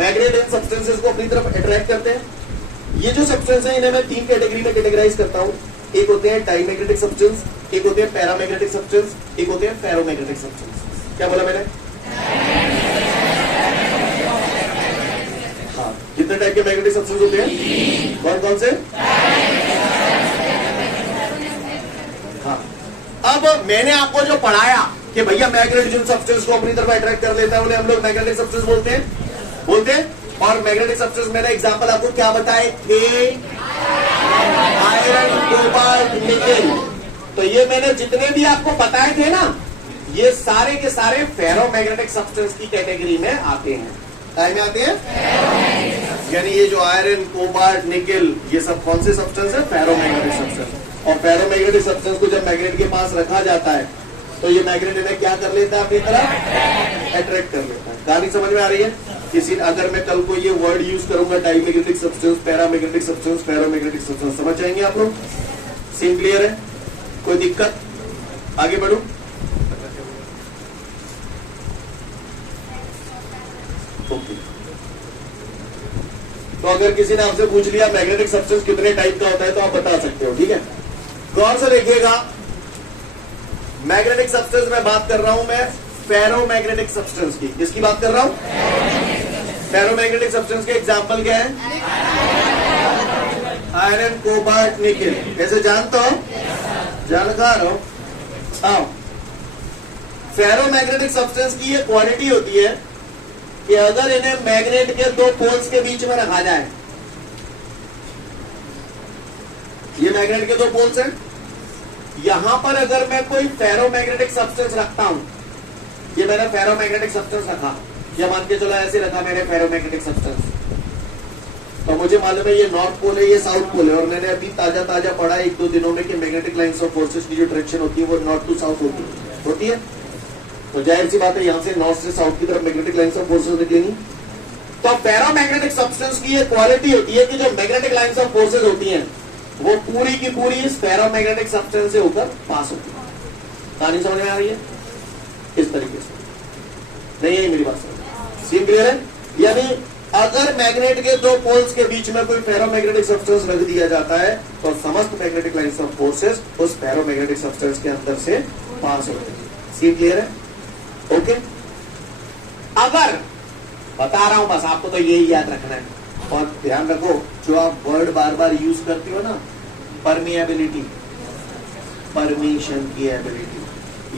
Magnet इन substances को अपनी तरफ अट्रैक्ट करते हैं। ये जो सब्सटेंस है इन्हें मैं 3 कैटेगरी में कैटेगराइज करता हूं। एक होते हैं डाईमैग्नेटिक सब्सटेंस, एक होते हैं पैरामैग्नेटिक सब्सटेंस, एक होते हैं फेरोमैग्नेटिक सब्सटेंस। क्या बोला मैंने? हाँ, कितने टाइप के मैग्नेटिक सब्सटेंस होते हैं? कौन कौन से? हाँ, अब मैंने आपको जो पढ़ाया कि भैया मैग्नेट जिन सब्सटेंस को अपनी तरफ अट्रैक्ट कर लेता है उन्हें हम लोग मैग्नेटिक सब्सटेंस बोलते हैं। और मैग्नेटिक सब्सटेंस मैंने एग्जांपल आपको क्या बताए थे? Iron, cobalt, nickel. तो ये मैंने जितने भी आपको बताए थे ना, ये सारे के सारे फेरोमैग्नेटिक सब्सटेंस की कैटेगरी में आते हैं। टाइम में आते हैं, यानी ये जो आयरन, कोबाल्ट, निकेल, ये सब कौन से सब्सटेंस है? Ferromagnetic substance. और फेरोमैग्नेटिक सब्सटेंस को जब मैग्नेट के पास रखा जाता है तो ये मैग्नेट इन्हें क्या कर लेता है? अपनी तरफ अट्रैक्ट कर लेता है। कहानी समझ में आ रही है? किसी अगर मैं कल को ये वर्ड यूज करूंगा diamagnetic substance, paramagnetic substance, ferromagnetic substance, समझ जाएंगे आप लोग? सीन क्लियर है? कोई दिक्कत? आगे बढ़ू? ओके। तो अगर किसी ने आपसे पूछ लिया मैग्नेटिक सब्सटेंस कितने टाइप का होता है तो आप बता सकते हो, ठीक है? गौर से देखिएगा, मैग्नेटिक सब्सटेंस में बात कर रहा हूं मैं फेरोमैग्नेटिक सब्सटेंस की। किसकी बात कर रहा हूं? फेरोमैग्नेटिक सब्सटेंस के एग्जांपल क्या है? Iron, cobalt, nickel. कैसे जानता हो? जानकार हो? हाँ, फेरोमैग्नेटिक सब्सटेंस की ये क्वालिटी होती है कि अगर इन्हें मैग्नेट के 2 पोल्स के बीच में रखा जाए, ये मैग्नेट के 2 पोल्स हैं, यहां पर अगर मैं कोई फेरोमैग्नेटिक सब्सटेंस रखता हूं, ये मैंने फेरोमैग्नेटिक सब्सटेंस रखा, या मान के चलो ऐसे रखा मैंने फेरोमैग्नेटिक सब्सटेंस, तो मुझे मालूम है ये नॉर्थ पोल है, ये साउथ पोल है, और मैंने अभी ताजा ताजा पढ़ा 1-2 दिनों में कि मैग्नेटिक लाइंस ऑफ फोर्सेस की जो डायरेक्शन होती है वो नॉर्थ टू साउथ होती है। तो जाहिर सी बात है यहां से नॉर्थ से साउथ की तरफ मैग्नेटिक लाइंस ऑफ फोर्सेस निकलेंगी। तो फेरोमैग्नेटिक सब्सटेंस की ये क्वालिटी होती है कि जो मैग्नेटिक लाइंस ऑफ फोर्सेस होती हैं वो पूरी की पूरी इस फेरोमैग्नेटिक सब्सटेंस से होकर पास होती है। कहानी समझ में आ रही है? इस तरीके से नहीं है मेरी बात समझ? सीन क्लियर है? यानी अगर मैग्नेट के 2 पोल्स के बीच में कोई फेरोमैग्नेटिक सब्सटेंस रख दिया जाता है तो समस्त मैग्नेटिक लाइंस ऑफ फोर्सेस उस फेरोमैग्नेटिक सब्सटेंस के अंदर से पास होती है। सीन क्लियर है? ओके। अगर बता रहा हूं बस आपको तो यही याद रखना है, और ध्यान रखो जो आप वर्ड बार बार यूज करते हो ना, परमिएबिलिटी, परमिशन की एबिलिटी,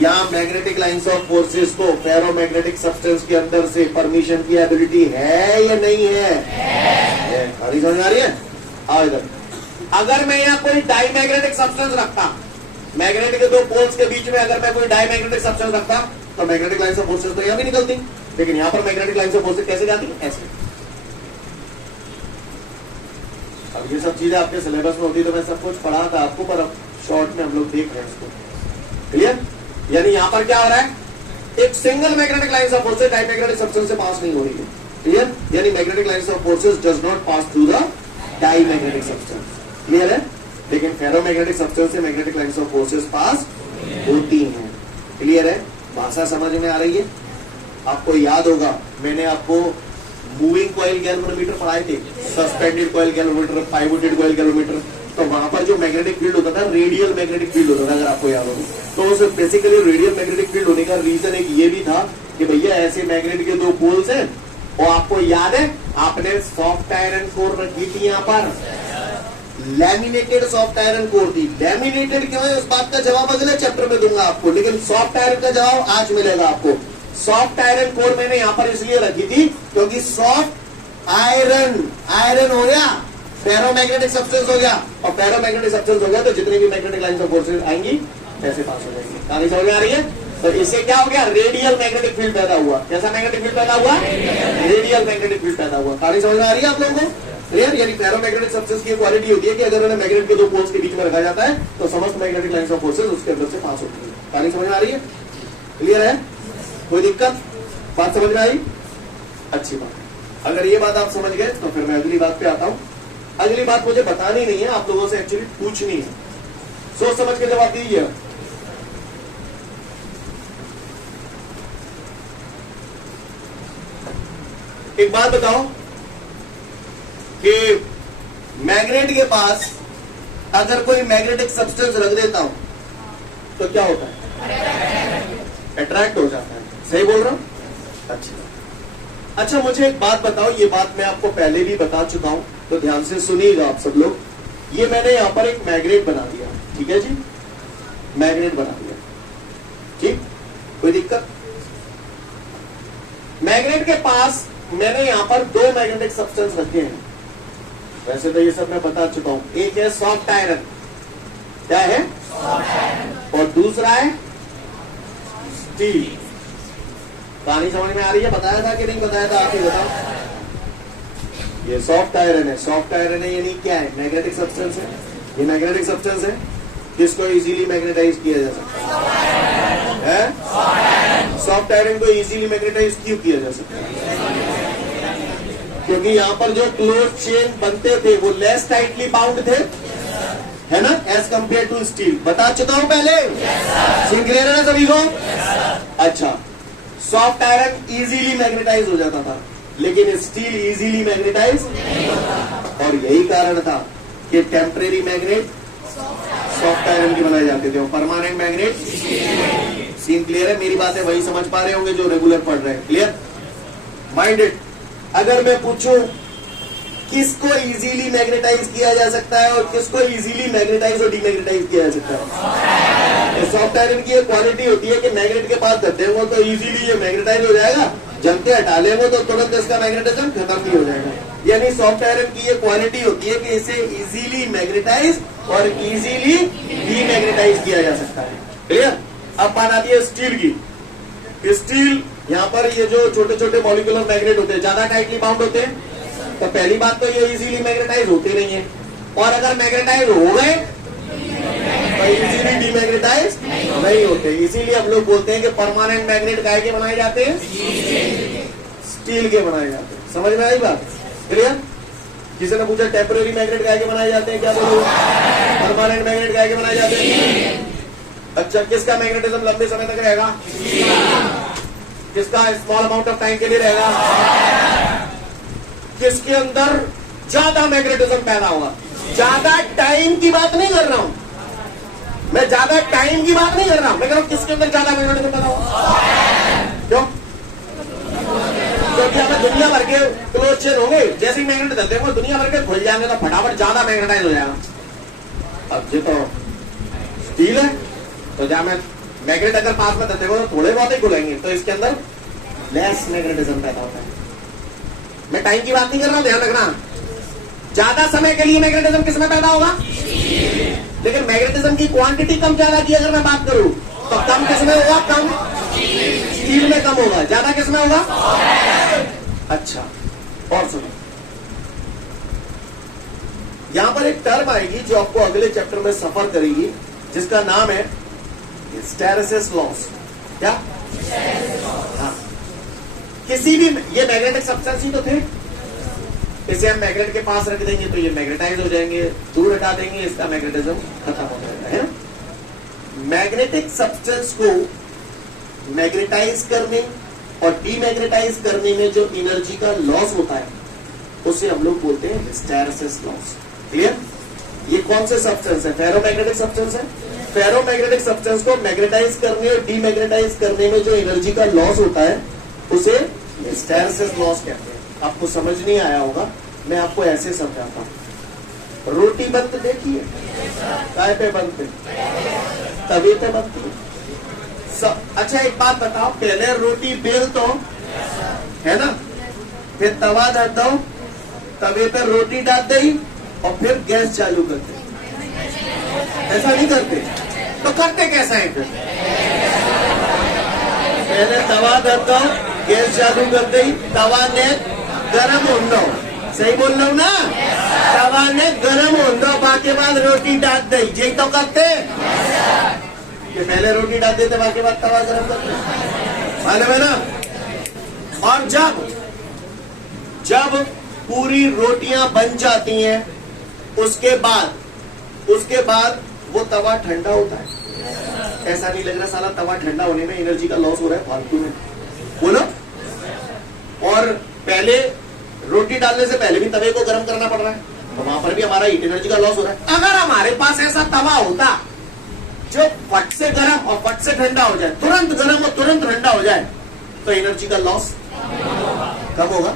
या मैग्नेटिक लाइंस ऑफ फोर्सेस को फेरोमैग्नेटिक सब्सटेंस के अंदर से परमिशन की एबिलिटी है या नहीं है? है। समझ आ रही है? आओ इधर। अगर मैं यहाँ कोई डाईमैग्नेटिक सब्सटेंस रखता, मैग्नेट के 2 पोल्स के बीच में अगर मैं कोई डाईमैग्नेटिक सब्सटेंस रखता तो मैग्नेटिक लाइंस ऑफ फोर्सेस तो यहां भी निकलती, लेकिन यहां पर मैग्नेटिक लाइंस ऑफ फोर्सेस कैसे जाती? ऐसे। अब ये सब चीजें आपके सिलेबस में होती तो मैं सब कुछ पढ़ा था आपको, पर अब शॉर्ट में हम लोग देख रहे हैं इसको। क्लियर? यानी यहां पर क्या हो रहा है? एक single magnetic lines of forces diamagnetic substance से पास नहीं हो रही है। क्लियर? यानी magnetic lines of forces does not pass through the diamagnetic substance. Clear है? लेकिन फेरोमैग्नेटिक सब्सटेंस से मैग्नेटिक लाइंस ऑफ फोर्सेस पास होती हैं। क्लियर है? भाषा समझ में आ रही है? आपको याद होगा मैंने आपको मूविंग कॉइल गैल्वेनोमीटर पढ़ाए थे, suspended coil galvanometer, pivoted coil galvanometer. तो वहां पर जो मैग्नेटिक फील्ड होता था रेडियल मैग्नेटिक फील्ड होता था, अगर आपको याद हो तो उस बेसिकली रेडियल मैग्नेटिक फील्ड होने का रीजन एक ये भी था कि भैया ऐसे मैग्नेट के 2 पोल्स हैं, और आपको याद है आपने सॉफ्ट आयरन कोर रखी थी यहाँ पर, लैमिनेटेड सॉफ्ट आयरन कोर थी। लैमिनेटेड क्यों है उस बात का जवाब अगले चैप्टर में दूंगा आपको, लेकिन सॉफ्ट आयरन का जवाब आज मिलेगा आपको। सॉफ्ट आयरन कोर मैंने यहां पर इसलिए रखी थी क्योंकि सॉफ्ट आयरन हो गया, फेरोमैग्नेटिक सब्सटेंस हो गया, और फेरोमैग्नेटिक सब्सटेंस हो गया तो जितने भी मैग्नेटिक लाइंस ऑफ फोर्सेस आएंगी ऐसे पास हो जाएंगी। कहानी समझ में आ रही है? तो इससे क्या हो गया? रेडियल मैग्नेटिक फील्ड पैदा हुआ। कैसा मैग्नेटिक फील्ड पैदा हुआ? रेडियल मैग्नेटिक फील्ड पैदा हुआ। कहानी समझ में आ रही है आप लोगों को? क्लियर? यानी फेरोमैग्नेटिक सब्सटेंस की क्वालिटी होती है कि अगर उन्हें मैग्नेट के 2 पोल्स के बीच में रखा जाता है तो समस्त मैग्नेटिक लाइंस ऑफ फोर्सेस उसके अंदर से पास होती है। कहानी समझ में आ रही है? क्लियर है? कोई दिक्कत? बात समझ में आई? अच्छी बात है। अगर ये बात आप समझ गए तो फिर मैं अगली बात पे आता हूं। अगली बात मुझे बतानी नहीं है, आप लोगों से एक्चुअली पूछनी है, सोच समझ के जवाब दीजिए। एक बात बताओ कि मैग्नेट के पास अगर कोई मैग्नेटिक सब्सटेंस रख देता हूं तो क्या होता है? अट्रैक्ट हो जाता है। सही बोल रहा हूं? अच्छा, मुझे एक बात बताओ, ये बात मैं आपको पहले भी बता चुका हूं, तो ध्यान से सुनिएगा आप सब लोग। ये मैंने यहां पर एक मैग्नेट बना दिया, ठीक है जी, मैग्नेट बना दिया, ठीक, कोई दिक्कत? मैग्नेट के पास मैंने यहां पर दो मैग्नेटिक सब्सटेंस रखे हैं। वैसे तो ये सब मैं बता चुका हूं। एक है सॉफ्ट आयरन, क्या है? और दूसरा है स्टील। कहानी समझ में आ रही है? बताया था कि नहीं बताया था? आप ही बताओ। ये सॉफ्ट आयरन है, सॉफ्ट आयरन है यानी क्या है? मैग्नेटिक सब्सटेंस है। ये मैग्नेटिक सब्सटेंस है, किसको इजीली मैग्नेटाइज किया जा सकता है? सॉफ्ट आयरन को इजीली मैग्नेटाइज क्यों किया जा सकता है? क्योंकि यहाँ पर जो क्लोज चेन बनते थे वो लेस टाइटली बाउंड थे, है ना, एज कंपेयर टू स्टील। बता चुका हूं पहले। सुन क्लियर है ना सभी को? अच्छा, सॉफ्ट आयरन इजीली मैग्नेटाइज हो जाता था, लेकिन स्टील इजीली मैग्नेटाइज नहीं होता। और यही कारण था कि टेम्परेरी मैग्नेट सॉफ्ट आयरन की बनाए जाते थे और परमानेंट मैग्नेट। सीन क्लियर है? मेरी बातें वही समझ पा रहे होंगे जो रेगुलर पढ़ रहे हैं। क्लियर? माइंडेड। अगर मैं पूछूं किसको इजीली मैग्नेटाइज किया जा सकता है और किसको इजीली मैग्नेटाइज और डीमैग्नेटाइज किया जा सकता है? सॉफ्ट आयरन की एक क्वालिटी होती है कि मैग्नेट के पास धरते हो तो इजीली ये मैग्नेटाइज हो जाएगा, जमते हटा लेंगे तो तुरंत इसका मैग्नेटिज्म खत्म नहीं हो जाएगा। यानी सॉफ्ट आयरन की ये क्वालिटी होती है कि इसे इजीली मैग्नेटाइज और इजीली डीमैग्नेटाइज किया जा सकता है। क्लियर? अब बात आती है स्टील की। स्टील यहाँ पर ये जो छोटे छोटे मॉलिक्यूलर मैग्नेट होते हैं ज्यादा टाइटली बाउंड होते हैं, तो पहली बात तो ये इजीली मैग्नेटाइज होते नहीं है, और अगर मैग्नेटाइज हो गए तो इजीली डीमैग्नेटाइज नहीं होते। इसीलिए हम लोग बोलते हैं कि परमानेंट मैग्नेट काय के बनाए जाते हैं? स्टील के बनाए जाते हैं। समझ में आई बात? क्लियर? किसी ने पूछा टेम्परेरी मैग्नेट काय के बनाए जाते हैं, क्या बोलो? परमानेंट मैग्नेट काय के बनाए जाते हैं? अच्छा, किसका मैग्नेटिज्म लंबे समय तक रहेगा? किसका स्मॉल अमाउंट ऑफ टाइम के लिए रहेगा? किसके अंदर ज्यादा मैग्नेटिज्म पैदा होगा? ज्यादा टाइम की बात नहीं कर रहा हूं मैं, ज्यादा टाइम की बात नहीं कर रहा हूं मैं, कह रहा हूं किसके अंदर ज्यादा मैग्नेटिज्म पैदा होगा? क्यों? क्योंकि हमें दुनिया भर के क्लोज चेन होंगे, जैसे ही मैग्नेट धरते हैं दुनिया भर के खुल जाएंगे तो फटाफट ज्यादा मैग्नेटाइज हो जाएगा। अब ये तो स्टील है, तो जहां मैं मैग्नेट अगर पास में धरते हो तो थोड़े बहुत ही खुलेंगे, तो इसके अंदर लेस मैग्नेटिज्म पैदा होता है। मैं टाइम की बात नहीं कर रहा हूं, ध्यान रखना। ज्यादा समय के लिए मैग्नेटिज्म किसमें पैदा होगा? लेकिन मैग्नेटिज्म की क्वांटिटी कम ज्यादा की अगर मैं बात करूं तो कम किसमें होगा? कम स्टील में कम होगा, ज्यादा किसमें होगा? अच्छा, और सुनो, यहां पर एक टर्म आएगी जो आपको अगले चैप्टर में सफर करेगी, जिसका नाम है हिस्टेरेसिस लॉस। क्या? हाँ, किसी भी ये मैग्नेटिक सब्सटेंस ही तो थे, इसे हम मैग्नेट के पास रख देंगे तो ये मैग्नेटाइज हो जाएंगे, दूर हटा देंगे इसका मैग्नेटिज्म खत्म हो जाएगा, है ना? मैग्नेटिक सब्सटेंस को मैग्नेटाइज करने और डीमैग्नेटाइज करने में जो एनर्जी का लॉस होता है उसे हम लोग बोलते हैं हिस्टेरेसिस लॉस। क्लियर? ये कौन से सब्सटेंस है? फेरोमैग्नेटिक सब्सटेंस है। फेरोमैग्नेटिक सब्सटेंस को मैग्नेटाइज करने और डीमैग्नेटाइज करने में जो एनर्जी का लॉस होता है उसे हिस्टेरेसिस लॉस कहते हैं। आपको समझ नहीं आया होगा, मैं आपको ऐसे समझाता हूं। रोटी बनती देखिए, काय पे बनते? तवे पे बनती है। अच्छा, एक बात बताओ, पहले रोटी बेल दो, है ना, फिर तवा धर दो, तवे पे रोटी डाल दी और फिर गैस चालू करते। ऐसा नहीं करते तो करते कैसा है फिर? पहले तवा धर दो, गैस चालू कर दी, तवा ने गरम हो दो। सही बोल रहा हूं ना? तवा ने गरम हो दो, बाकी बाद रोटी डाल दी। यही तो करते कि पहले रोटी डाल देते, बाकी बाद तवा गरम करते, मालूम है ना? और जब पूरी रोटियां बन जाती हैं उसके बाद वो तवा ठंडा होता है। ऐसा नहीं लग रहा साला तवा ठंडा होने में एनर्जी का लॉस हो रहा है फालतू में? बोलो। और पहले रोटी डालने से पहले भी तवे को गर्म करना पड़ रहा है, तो वहां पर भी हमारा हीट एनर्जी का लॉस हो रहा है। अगर हमारे पास ऐसा तवा होता जो फट से गर्म और फट से ठंडा हो जाए, तुरंत गर्म और तुरंत ठंडा हो जाए, तो एनर्जी का लॉस कम होगा।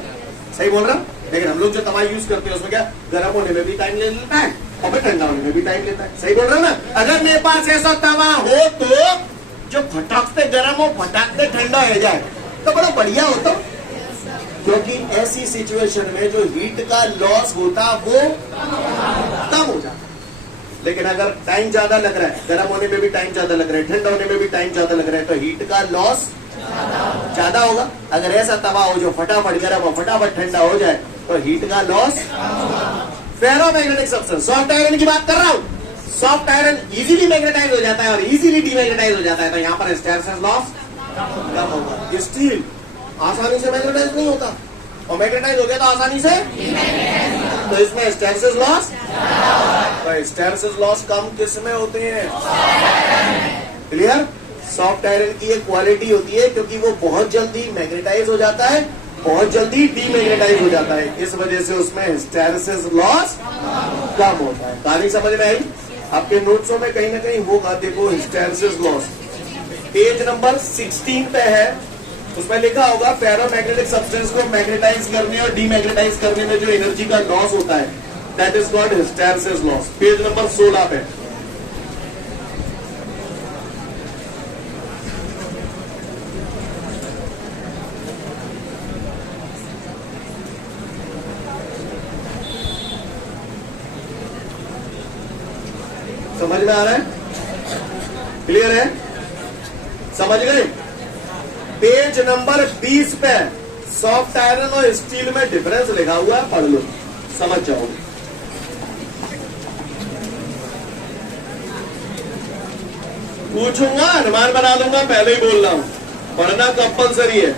सही बोल रहा हूं? लेकिन हम लोग जो तवा यूज करते हैं उसमें क्या, गर्म होने में भी टाइम ले लेता है और फिर ठंडा होने में भी टाइम लेता है। सही बोल रहा हूं ना? अगर मेरे पास ऐसा तवा हो तो जो फटाक से गर्म हो फटाक से ठंडा हो जाए तो बड़ा बढ़िया होता, क्योंकि ऐसी सिचुएशन में जो हीट का लॉस होता वो कम हो जाता। लेकिन अगर टाइम ज्यादा लग रहा है, गर्म होने में भी टाइम ज्यादा लग रहा है, ठंडा होने में भी टाइम ज्यादा लग रहा है, तो हीट का लॉस ज्यादा होगा। अगर ऐसा तवा हो जो फटाफट गर्म और फटाफट ठंडा हो जाए तो हीट का loss. Ferromagnetic substance, soft iron की बात कर रहा हूं। सॉफ्ट आयरन इजीली मैग्नेटाइज हो जाता है और इजीली डीमैग्नेटाइज हो जाता है, तो यहां पर हिस्टैरिसीस लॉस कम होगा। स्टील आसानी से मैग्नेटाइज नहीं होता और मैग्नेटाइज हो गया तो आसानी से, तो इसमें हिस्टैरिसीस लॉस, तो हिस्टैरिसीस लॉस कम किस में होते हैं? क्लियर? सॉफ्ट आयरन की एक क्वालिटी होती है क्योंकि वो बहुत जल्दी मैग्नेटाइज हो जाता है, बहुत जल्दी डीमैग्नेटाइज हो जाता है, इस वजह से उसमें हिस्टैरिसीस लॉस कम होता है। कहानी समझ में आई? आपके नोट्सों में कहीं ना कहीं होगा, देखो हिस्टैरिसीस लॉस पेज नंबर 16 पे है, उसमें लिखा होगा फेरोमैग्नेटिक सब्सटेंस को मैग्नेटाइज करने और डीमैग्नेटाइज करने में जो एनर्जी का लॉस होता है that is called hysteresis loss. Page number 16 पे। समझ में आ रहा है? क्लियर है? समझ गए? पेज नंबर 20 पे सॉफ्ट आयरन और स्टील में डिफरेंस लिखा हुआ है, पढ़ लो, समझ जाओगे। पूछूंगा, अनुमान बना दूंगा, पहले ही बोल रहा हूं, पढ़ना कंपल्सरी है।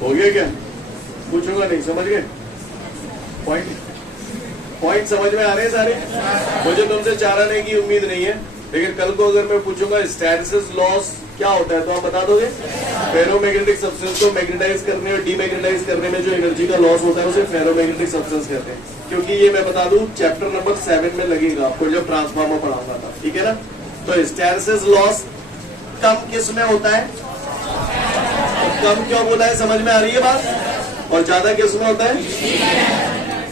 हो गया क्या? पूछूंगा नहीं, समझ गए? पॉइंट समझ में आ रहे हैं सारे? मुझे तुमसे चाराने की उम्मीद नहीं है, लेकिन कल को अगर मैं पूछूंगा हिस्टैरिसीस लॉस क्या होता है तो आप बता दोगे? फेरोमैग्नेटिक सब्सटेंस को मैग्नेटाइज करने और डीमैग्नेटाइज करने में जो एनर्जी का लॉस होता है उसे फेरोमैग्नेटिक सब्सटेंस कहते हैं। क्योंकि ये मैं बता दूं चैप्टर नंबर 7 में लगेगा आपको जब ट्रांसफार्मर पढ़ाऊंगा था, ठीक है ना? तो हिस्टैरिसीस लॉस कम किस में होता है? कम क्यों बोला है, समझ में आ रही है बात? और ज्यादा किस में होता है?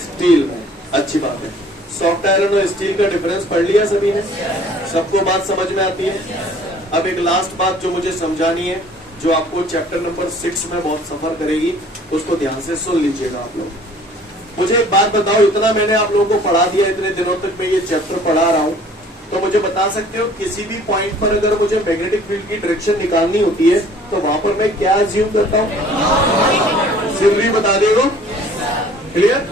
स्टील में। अच्छी बात है। सॉफ्ट आयरन और स्टील का डिफरेंस पढ़ लिया सभी ने? सबको बात समझ में आती है? अब एक लास्ट बात जो मुझे समझानी है, जो आपको चैप्टर नंबर 6 में बहुत सफर करेगी, उसको ध्यान से सुन लीजिएगा आप लोग। मुझे एक बात बताओ, इतना मैंने आप लोगों को पढ़ा दिया, इतने दिनों तक मैं ये चैप्टर पढ़ा रहा हूँ, तो मुझे बता सकते हो किसी भी पॉइंट पर अगर मुझे मैग्नेटिक फील्ड की डायरेक्शन निकालनी होती है तो वहां पर मैं क्या अज्यूम करता हूँ? सिर्फ बता देगा। क्लियर?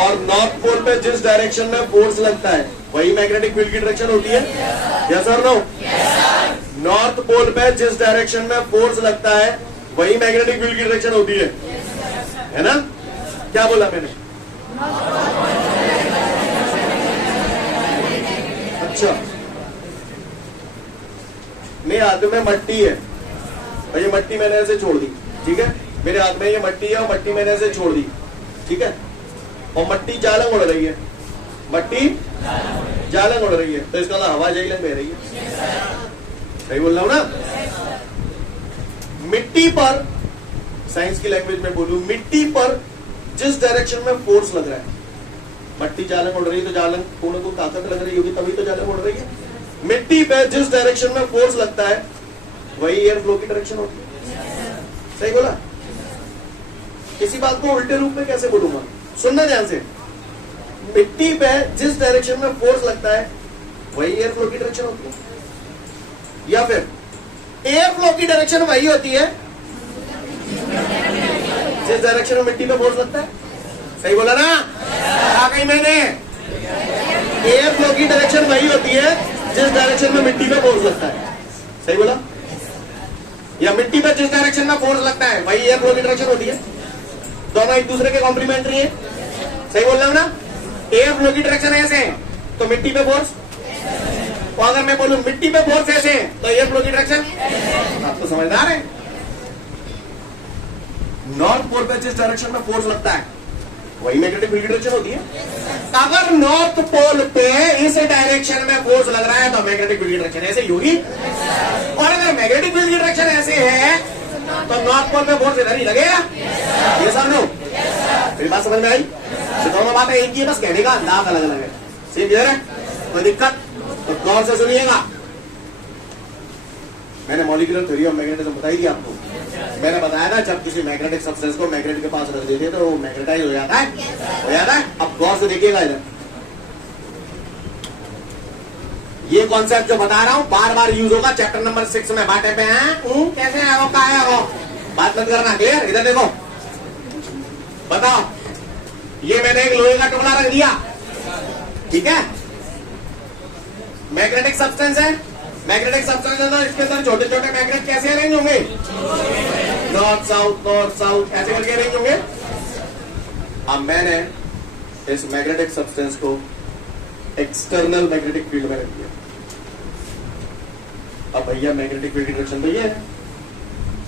और नॉर्थ पोल पे जिस डायरेक्शन में फोर्स लगता है वही मैग्नेटिक फील्ड की डायरेक्शन होती है? यस और नो? नॉर्थ पोल पे जिस डायरेक्शन में फोर्स लगता है वही मैग्नेटिक फील्ड की डायरेक्शन होती है ना? क्या बोला मैंने? अच्छा, मेरे हाथ में मट्टी है और ये मट्टी मैंने ऐसे छोड़ दी, ठीक है? मेरे हाथ में ये मट्टी है और मट्टी मैंने ऐसे छोड़ दी, ठीक है? और मट्टी जालंग उड़ रही है, मट्टी जालंग उड़ रही है, तो इसका मतलब हवा जालंग बह रही है। सही बोल रहा हूं ना? मिट्टी पर, साइंस की लैंग्वेज में बोलूं, मिट्टी पर जिस डायरेक्शन में फोर्स लग रहा है, मट्टी जालंग उड़ रही है तो जालंग को ताकत लग रही होगी, तभी तो जालंग उड़ रही है। मिट्टी पे जिस डायरेक्शन में फोर्स लगता है वही एयर फ्लो की डायरेक्शन होती है। सही बोला? किसी बात को उल्टे रूप में कैसे बोलूंगा, सुनना ध्यान से। मिट्टी पे जिस डायरेक्शन में फोर्स लगता है वही एयर फ्लो की डायरेक्शन होती है, या फिर एयर फ्लो की डायरेक्शन वही होती है जिस डायरेक्शन में मिट्टी पे फोर्स लगता है। सही बोला ना? आ गई मैंने। एयर फ्लो की डायरेक्शन वही होती है जिस डायरेक्शन में मिट्टी पे फोर्स लगता है। सही बोला? या मिट्टी पे जिस डायरेक्शन में फोर्स लगता है वही एयर फ्लो की डायरेक्शन होती है। दोनों एक दूसरे के कॉम्प्लीमेंट्री है। सही बोल रहा हूं ना? एयर फ्लो की डायरेक्शन ऐसे है तो मिट्टी पे फोर्स, और अगर मैं बोलूं मिट्टी पे फोर्स ऐसे है तो एयर फ्लो की डायरेक्शन। आप तो समझदार है। नॉर्थ पोल पे जिस डायरेक्शन में फोर्स लगता है वही मैग्नेटिक फील्ड की डायरेक्शन होती है। अगर नॉर्थ पोल पे इस डायरेक्शन में फोर्स लग रहा है तो मैग्नेटिक फील्ड की डायरेक्शन ऐसे ही होगी, और अगर मैग्नेटिक फील्ड की डायरेक्शन ऐसे है तो नॉर्थ पोल पे फोर्स इधर ही लगेगा। ये सब लोग फिर बात समझ में आई? दोनों बातें एक ही है, बस कहने का अंदाज अलग अलग है। सेम क्लियर है? कोई दिक्कत? तो गौर से सुनिएगा। मैंने मॉलिक्यूलर थ्योरी ऑफ मैग्नेटिज्म बताई थी आपको। मैंने बताया था जब किसी मैग्नेटिक सब्सटेंस को मैग्नेट के पास रख देते तो वो मैग्नेटाइज हो जाता है, अब गौर से देखिएगा इधर। ये कॉन्सेप्ट जो बता रहा हूं बार बार यूज होगा, चैप्टर नंबर 6 में बाटे पे हैं। कैसे है वो, कहा है वो, बात मत करना। क्लियर? इधर देखो, बताओ। ये मैंने एक लोहे का टुकड़ा रख दिया, ठीक है? मैग्नेटिक सब्सटेंस है, मैग्नेटिक सब्सटेंस है ना, इसके अंदर छोटे छोटे मैग्नेट कैसे अरेंज होंगे? नॉर्थ साउथ ऐसे करके अरेंज होंगे। अब मैंने इस मैग्नेटिक सब्सटेंस को एक्सटर्नल मैग्नेटिक फील्ड में रख दिया। अब भैया मैग्नेटिक फील्ड की डायरेक्शन तो ये है,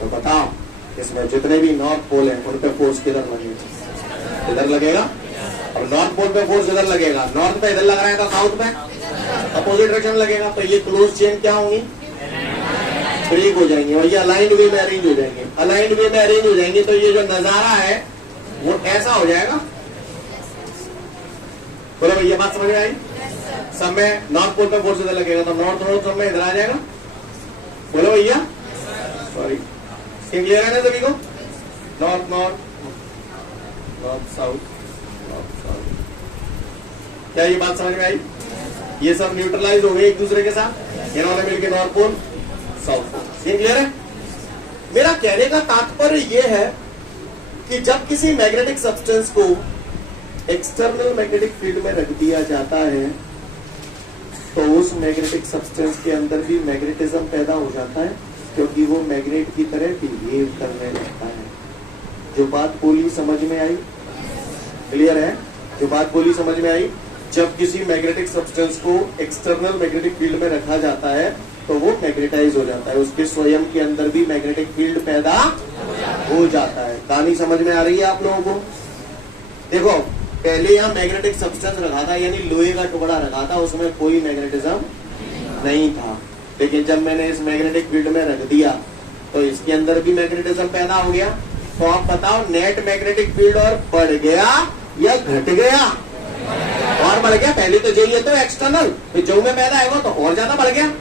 तो बताओ इसमें जितने भी नॉर्थ पोल हैं उन पे फोर्स किधर लगेगा? इधर लगेगा। और नॉर्थ पोल पे फोर्स इधर लगेगा, नॉर्थ पे इधर लग रहा है तो साउथ पे अपोजिट डायरेक्शन लगेगा। तो ये क्लोज चेन क्या होंगी? ब्रेक हो जाएंगे, और ये अलाइंड वे में अरेंज हो जाएंगे। अलाइंड वे में अरेंज हो जाएंगे तो ये जो नजारा है वो ऐसा हो जाएगा। बोलो भैया, बात समझ में आई? सब में नॉर्थ पोल पे फोर्स इधर लगेगा तो नॉर्थ सब में इधर आ जाएगा। बोलो भैया, सॉरी, क्लियर है ना सभी को? North south. क्या ये बात समझ में आई? ये सब न्यूट्रलाइज हो गए एक दूसरे के साथ, इन्होंने मिलकर नॉर्थ पोल साउथ पोल। ये क्लियर है? मेरा कहने का तात्पर्य यह है कि जब किसी मैग्नेटिक सब्सटेंस को एक्सटर्नल मैग्नेटिक फील्ड में रख दिया जाता है तो उस मैग्नेटिक सब्सटेंस के अंदर भी मैग्नेटिज्म पैदा हो जाता है, क्योंकि वो मैग्नेट की तरह बिहेव करने लगता है। जो बात बोली समझ में आई? क्लियर है? जो बात बोली समझ में आई? जब किसी मैग्नेटिक सब्सटेंस को एक्सटर्नल मैग्नेटिक फील्ड में रखा जाता है तो वो मैग्नेटाइज हो जाता है, उसके स्वयं के अंदर भी मैग्नेटिक फील्ड पैदा हो जाता है। कहानी समझ में आ रही है आप लोगों को? देखो, पहले यहाँ मैग्नेटिक सब्सटेंस रखा था, यानी लोहे का टुकड़ा रखा था, उसमें कोई मैग्नेटिज्म नहीं था। लेकिन जब मैंने इस मैग्नेटिक फील्ड में रख दिया तो इसके अंदर भी मैग्नेटिज्म पैदा हो गया। तो आप बताओ, नेट मैग्नेटिक फील्ड और बढ़ गया या घट गया? और बढ़ गया। पहले तो जो ये तो एक्सटर्नल, फिर जो में पैदा है वो तो और ज्यादा बढ़ गया।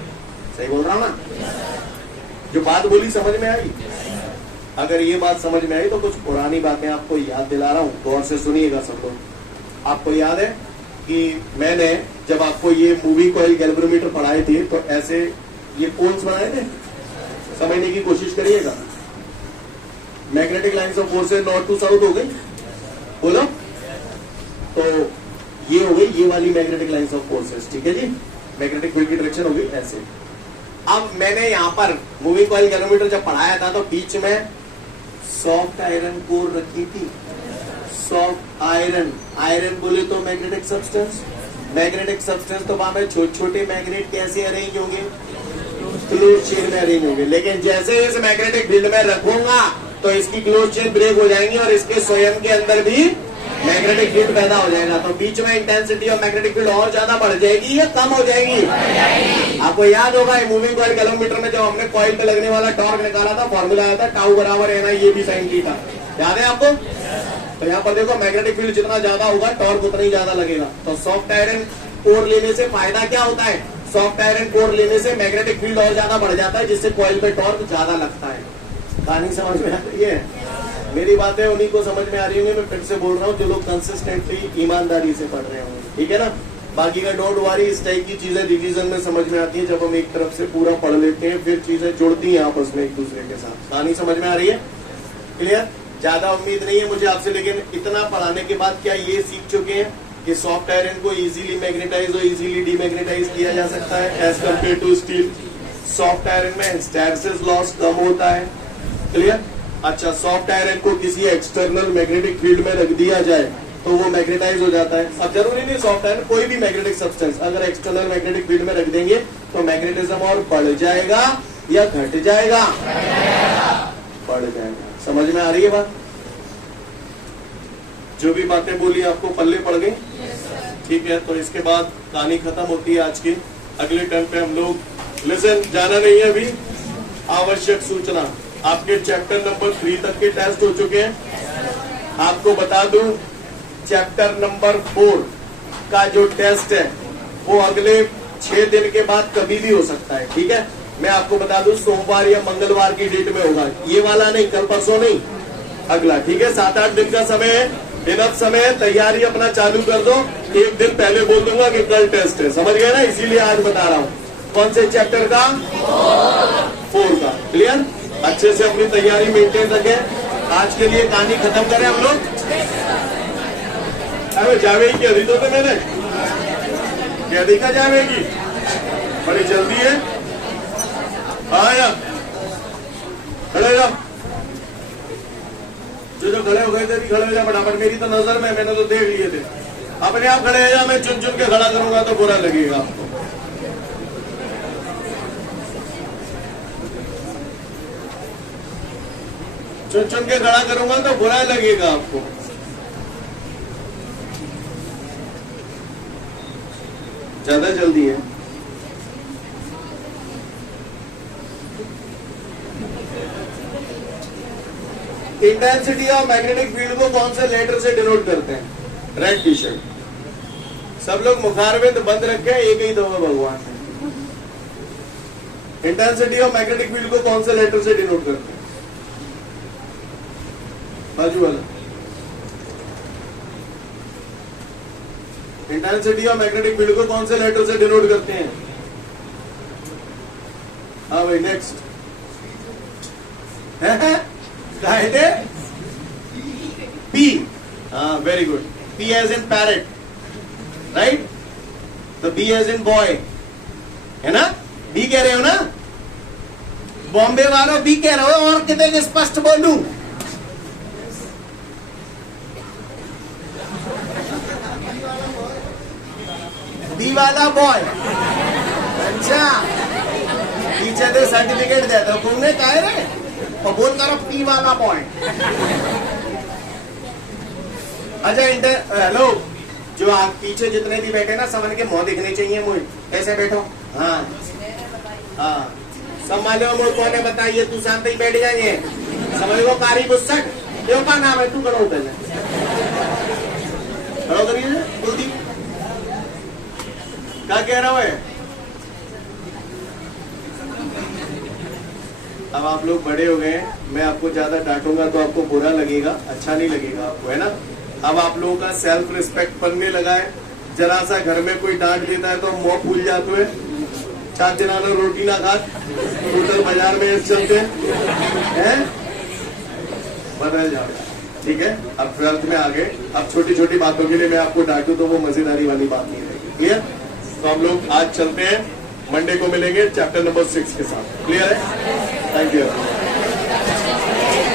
सही बोल रहा हूं ना? जो बात बोली समझ में आई? अगर ये बात समझ में आई तो कुछ पुरानी बातें आपको याद दिला रहा हूं, गौर से सुनिएगा सब लोग। आपको याद है कि मैंने जब आपको ये मूवी कॉइल गैल्वेनोमीटर पढ़ाए थे तो ऐसे ये पोल्स बनाए थे, समझने की कोशिश करिएगा। Magnetic lines of force north to south हो गई, बोलो। तो ये हो गई ये वाली मैग्नेटिक लाइन्स ऑफ फोर्सेस, ठीक है जी। मैग्नेटिक फील्ड की डायरेक्शन हो गई ऐसे। अब मैंने यहाँ पर मूविंग कॉइल गैल्वेनोमीटर जब पढ़ाया था तो बीच में सॉफ्ट आयरन कोर रखी थी। सॉफ्ट आयरन, आयरन बोले तो मैग्नेटिक सब्सटेंस, मैग्नेटिक सब्सटेंस तो वहां पे छोटे छोटे मैग्नेट कैसे अरेंज होंगे? क्लोज चेन में अरेंज होंगे। लेकिन जैसे इस मैग्नेटिक फील्ड में रखूंगा तो इसकी क्लोज चेन ब्रेक हो जाएंगी और इसके स्वयं के अंदर भी मैग्नेटिक फील्ड पैदा हो जाएगा। तो बीच में इंटेंसिटी और मैग्नेटिक फील्ड और ज्यादा बढ़ जाएगी या कम हो जाएगी? आपको याद होगा मूविंग कॉइल कैलोमीटर में जब हमने कॉइल पे लगने वाला टॉर्क निकाला था, फॉर्मूला आया था टाउ बराबर है ना ये भी साइन थीटा, याद है आपको? तो यहाँ पर देखो मैग्नेटिक फील्ड जितना ज्यादा होगा टॉर्क उतना ही ज्यादा लगेगा। तो सॉफ्ट आयरन कोर लेने से फायदा क्या होता है? सॉफ्ट आयरन कोर लेने से मैग्नेटिक फील्ड और ज्यादा बढ़ जाता है, जिससे कॉइल पे टॉर्क ज्यादा लगता है। कहानी समझ में आ रही है? मेरी बातें उन्हीं को समझ में आ रही होंगी, मैं फिर से बोल रहा हूँ जो लोग कंसिस्टेंटली ईमानदारी से पढ़ रहे होंगे, ठीक है ना? बाकी का डोंट वरी, इस टाइप की चीजें रिवीजन में समझ में आती है जब हम एक तरफ से पूरा पढ़ लेते हैं, फिर चीजें जुड़ती हैं आपस में एक दूसरे के साथ। कहानी समझ में आ रही है? क्लियर? ज्यादा उम्मीद नहीं है मुझे आपसे, लेकिन इतना पढ़ाने के बाद क्या ये सीख चुके हैं कि सॉफ्ट आयरन को इजीली मैग्नेटाइज और इजीली डीमैग्नेटाइज किया जा सकता है as compare to steel? Soft iron में हिस्टैरिसीस लॉस कम होता है। क्लियर? अच्छा, सॉफ्ट आयरन को किसी एक्सटर्नल मैग्नेटिक फील्ड में रख दिया जाए तो वो मैग्नेटाइज हो जाता है। अब जरूरी नहीं सॉफ्ट आयरन, कोई भी मैग्नेटिक सब्सटेंस अगर एक्सटर्नल मैग्नेटिक फील्ड में रख देंगे तो मैग्नेटिज्म और बढ़ जाएगा या घट जाएगा? बढ़ जाएगा। समझ में आ रही है बात? जो भी बातें बोली आपको पल्ले पड़ गई? ठीक है, तो इसके बाद कहानी खत्म होती है आज की। अगले टर्न पे हम लोग लिसन, जाना नहीं है अभी। आवश्यक सूचना, आपके चैप्टर नंबर 3 तक के टेस्ट हो चुके हैं। आपको बता दूं चैप्टर नंबर 4 का जो टेस्ट है वो अगले 6 दिन के बाद कभी भी हो सकता है, ठीक है? मैं आपको बता दूं सोमवार या मंगलवार की डेट में होगा, ये वाला नहीं, कल परसों नहीं, अगला, ठीक है? 7-8 दिन का समय है, इनफ समय है, तैयारी अपना चालू कर दो। एक दिन पहले बोल दूंगा कि कल टेस्ट है, समझ गए ना? इसीलिए आज बता रहा हूँ। कौन से चैप्टर का? 4 का। क्लियर? अच्छे से अपनी तैयारी मेंटेन रखें। आज के लिए कहानी खत्म करें हम लोग। अरे जावेगी की अभी तो मैंने क्या देखा, जावेगी बड़ी जल्दी है। आया खड़े हो जाओ, जो खड़े हो गए थे भी खड़े हो जाओ फटाफट। मेरी तो नजर में, मैंने तो देख लिए थे। अपने आप खड़े हो जाओ, मैं चुन चुन के खड़ा करूंगा तो बुरा लगेगा आपको। चुन चुन के खड़ा करूंगा तो बुरा लगेगा आपको। ज्यादा जल्दी है। इंटेंसिटी ऑफ मैग्नेटिक फील्ड को कौन से लेटर से डिनोट करते हैं? Red T shirt. सब लोग मुखारविंद बंद रखे, एक ही दो भगवान है। इंटेंसिटी ऑफ मैग्नेटिक फील्ड को कौन से लेटर से डिनोट करते हैं? बाजू वाला। इंटेंसिटी ऑफ मैग्नेटिक फील्ड को कौन से लेटर से डिनोट करते हैं? हाँ भाई, नेक्स्ट है पी। हाँ, very good. P as in parrot, right? तो बी एज इन बॉय, है ना? बी कह रहे हो ना? बॉम्बे वालों बी कह रहे हो, और कितने स्पष्ट बोलूं? बी वाला बॉय। अच्छा, टीचर ने सर्टिफिकेट दिया था, तुमने कहा रे और बोल करो पी वाला बॉय। अच्छा, हेलो, जो आप पीछे जितने भी बैठे ना, सबन के मुंह दिखने चाहिए मुझे। ऐसे बैठो। हाँ हाँ, सब मालूम मुझे कौन है बताइए। तू शांत ही बैठ जाइए, समझ लो। कारी बुस्सट क्यों का नाम है? तू खड़ो कर, खड़ो करिए। कुलदीप क्या कह रहा है? अब आप लोग बड़े हो गए, मैं आपको ज्यादा डांटूंगा तो आपको बुरा लगेगा, अच्छा नहीं लगेगा आपको, है ना? अब आप लोगों का सेल्फ रिस्पेक्ट बनने लगा है। जरा सा घर में कोई डांट देता है तो मुंह फूल जाते हैं। 4 दिन रोटी ना खा, टोटल बाजार में चलते हैं। बदल जाओ, ठीक है? अब 12th में आ गए, अब छोटी छोटी बातों के लिए मैं आपको डांटू तो वो मजेदारी वाली बात नहीं रहेगी। क्लियर? तो हम लोग आज चलते हैं, मंडे को मिलेंगे चैप्टर नंबर 6 के साथ। क्लियर है? Thank you.